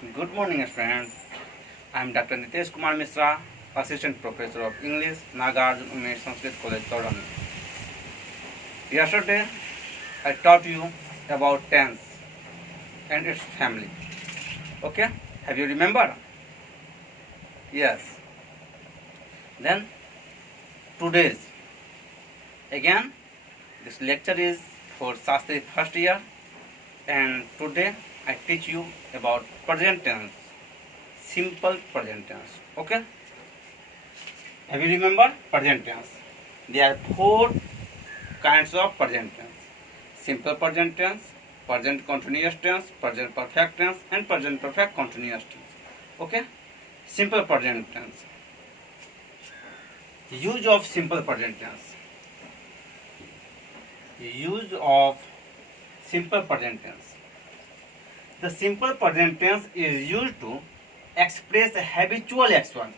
Good morning, friends. I am Dr. Nitesh Kumar Misra, Assistant Professor of English, Nagarjun Umesh Sanskrit College, Torani. Yesterday, I taught you about tense and its family. Okay? Have you remembered? Yes. Then, today's again, this lecture is for Shastri first year, and today I teach you about present tense, simple present tense. Okay? Have you remembered present tense? There are four kinds of present tense: simple present tense, present continuous tense, present perfect tense, and present perfect continuous tense. Okay? Simple present tense. Use of simple present tense. Use of simple present tense. The simple present tense is used to express a habitual action.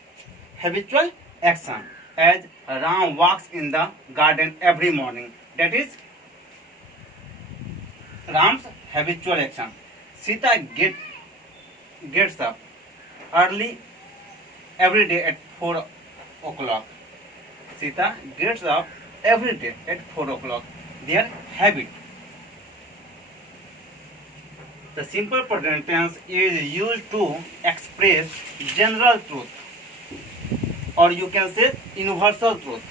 Habitual action, as Ram walks in the garden every morning. That is Ram's habitual action. Sita gets up early every day at 4 o'clock. Sita gets up every day at 4 o'clock. Their habit. The simple present tense is used to express general truth, or you can say universal truth.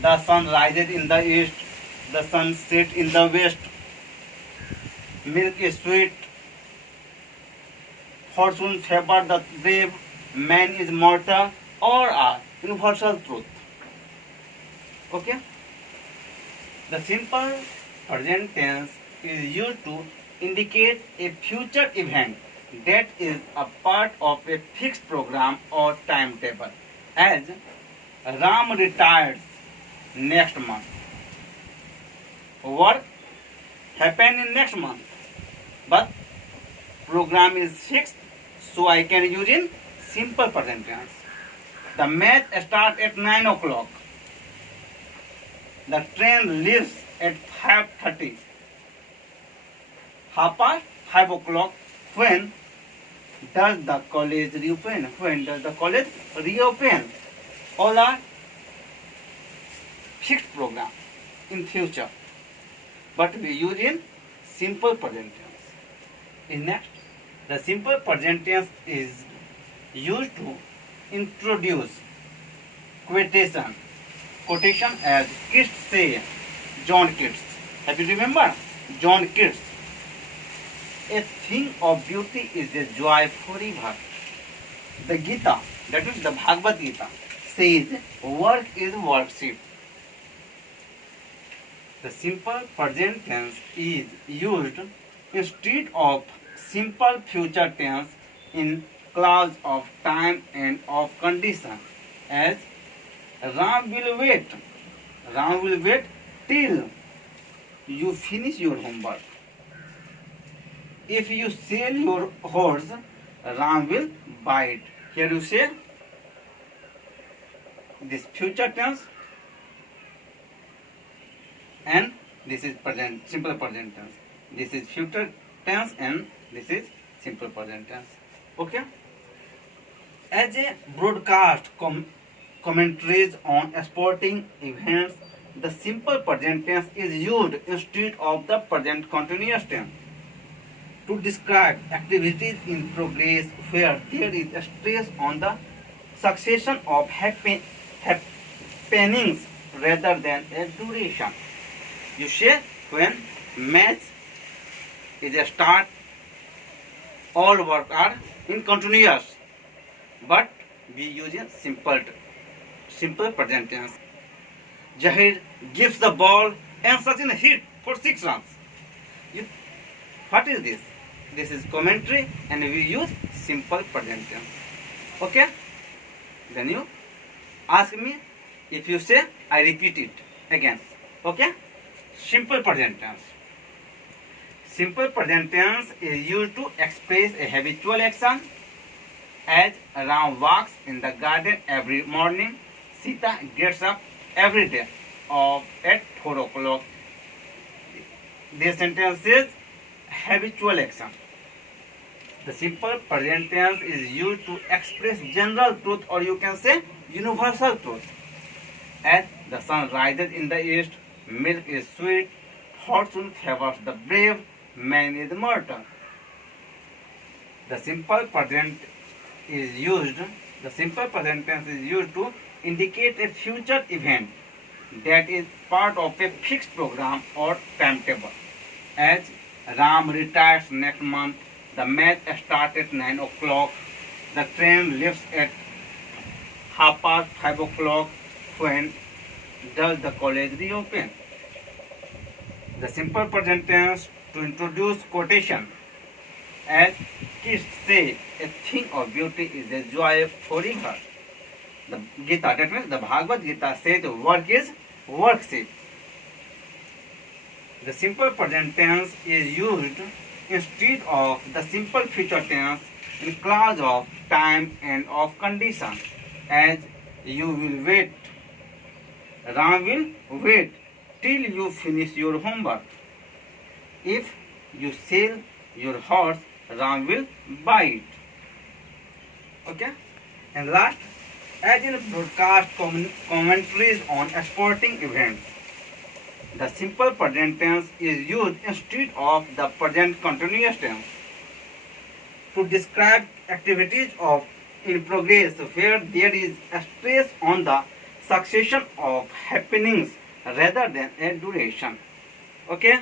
The sun rises in the east, the sun sets in the west, milk is sweet, fortune favors the brave, man is mortal, or are universal truth. Okay? The simple present tense is used to indicate a future event that is a part of a fixed program or timetable. As Ram retires next month. Work happen in next month, but program is fixed, so I can use in simple present tense. The match starts at 9 o'clock. The train leaves at 5:30. Half past 5 o'clock. When does the college reopen? When does the college reopen? All are fixed program in future, but we use in simple present tense. In next, the simple present tense is used to introduce quotation. Quotation as Keats say, John Keats. Have you remember John Keats? A thing of beauty is a joy forever. The Gita, that is the Bhagavad Gita, says work is worship. The simple present tense is used instead of simple future tense in clause of time and of condition, as Ram will wait. Ram will wait till you finish your homework. If you sell your horse, Ram will buy it. Here you say this future tense, and this is present, simple present tense. This is future tense, and this is simple present tense. Okay? As a broadcast commentaries on sporting events, the simple present tense is used instead of the present continuous tense to describe activities in progress where there is a stress on the succession of happenings rather than a duration. You say when match is a start, all work are in continuous, but we use a simple present tense. Jahir gives the ball and Sachin hit for 6 runs. What is this? This is commentary, and we use simple present tense. Okay? Then you ask me. If you say, I repeat it again. Okay? Simple present tense. Simple present tense is used to express a habitual action, as Ram walks in the garden every morning. Sita gets up every day at 4 o'clock. This sentence is habitual action. The simple present tense is used to express general truth, or you can say universal truth. As the sun rises in the east, milk is sweet, fortune favors the brave, man is mortal. The simple present is used. The simple present tense is used to indicate a future event that is part of a fixed program or timetable. As Ram retires next month, the match starts at 9 o'clock, the train leaves at 5:30 when does the college reopen? The simple present tense to introduce quotation. As kids say, a thing of beauty is a joy forever. The Gita, that means the Bhagavad Gita says work is worship. The simple present tense is used instead of the simple future tense in clause of time and of condition. As you will wait, Ram will wait till you finish your homework. If you sell your horse, Ram will buy it. Okay? And last, as in broadcast commentaries on sporting events, the simple present tense is used instead of the present continuous tense to describe activities of in progress where there is a stress on the succession of happenings rather than a duration. Okay?